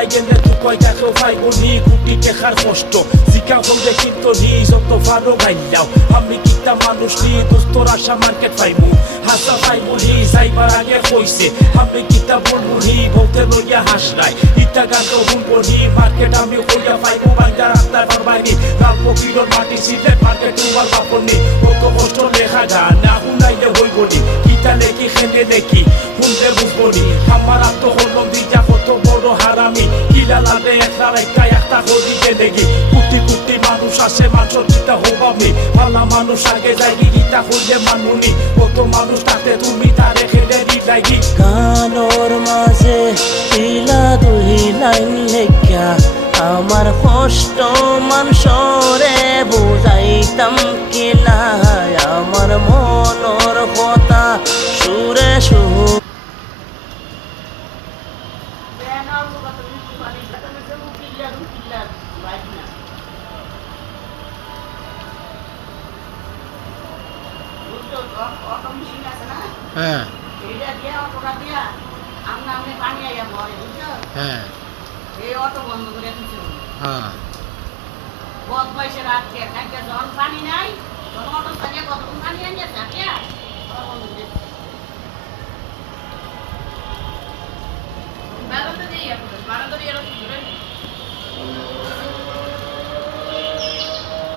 হারাই গেলে তুই কয় দেখো ভাই বলি কুটি টেকার কষ্ট জিকা হলে কিন্তু নি যত ভালো ভাইলাও আমি কিতা মানুষ নি দোস্তর আশা মার্কেট পাইমু হাসা ভাই বলি যাইবার আগে কইছে আমি কিতা বলবো নি বলতে লইয়া হাসলাই ইটা গান শুনবো নি মার্কেট আমি কইয়া পাইমু বাইন্দা রাস্তায় পারবাইনি লাল পকিরর মাটি সিলেট মার্কেট তোমার বাপনি কত কষ্ট লেখা গান না শুনাইলে হইব নি কিতা লেখি খেলে দেখি শুনতে বুঝবো নি আমার আত্মহলম দিজা কত বড় হারামি কিলা লালে একটা রাইকা একটা হদিকে দেখি কোটি কোটি মানুষ আসে মানুষের কিতা হবামি ভালা মানুষ আগে যাই গীতা হইলে মানুনি কত মানুষ তাতে তুমি তারে খেলে দিলাইগি গানোর মাঝে তিলা দুই লাইন লেখা আমার কষ্ট মানুষরে বুঝাইতাম কিলা আমার মনর কথা সুরে সুর হ্যাঁ হ্যাঁ এই অটো বন্ধ করে দিচ্ছে হ্যাঁ বহুত পয়সা রাখতে একটা যখন পানি নাই তখন অটো চালিয়ে কতক্ষণ পানি আনিয়ে থাকে বেড়াতে দিই বারান্দা দিয়ে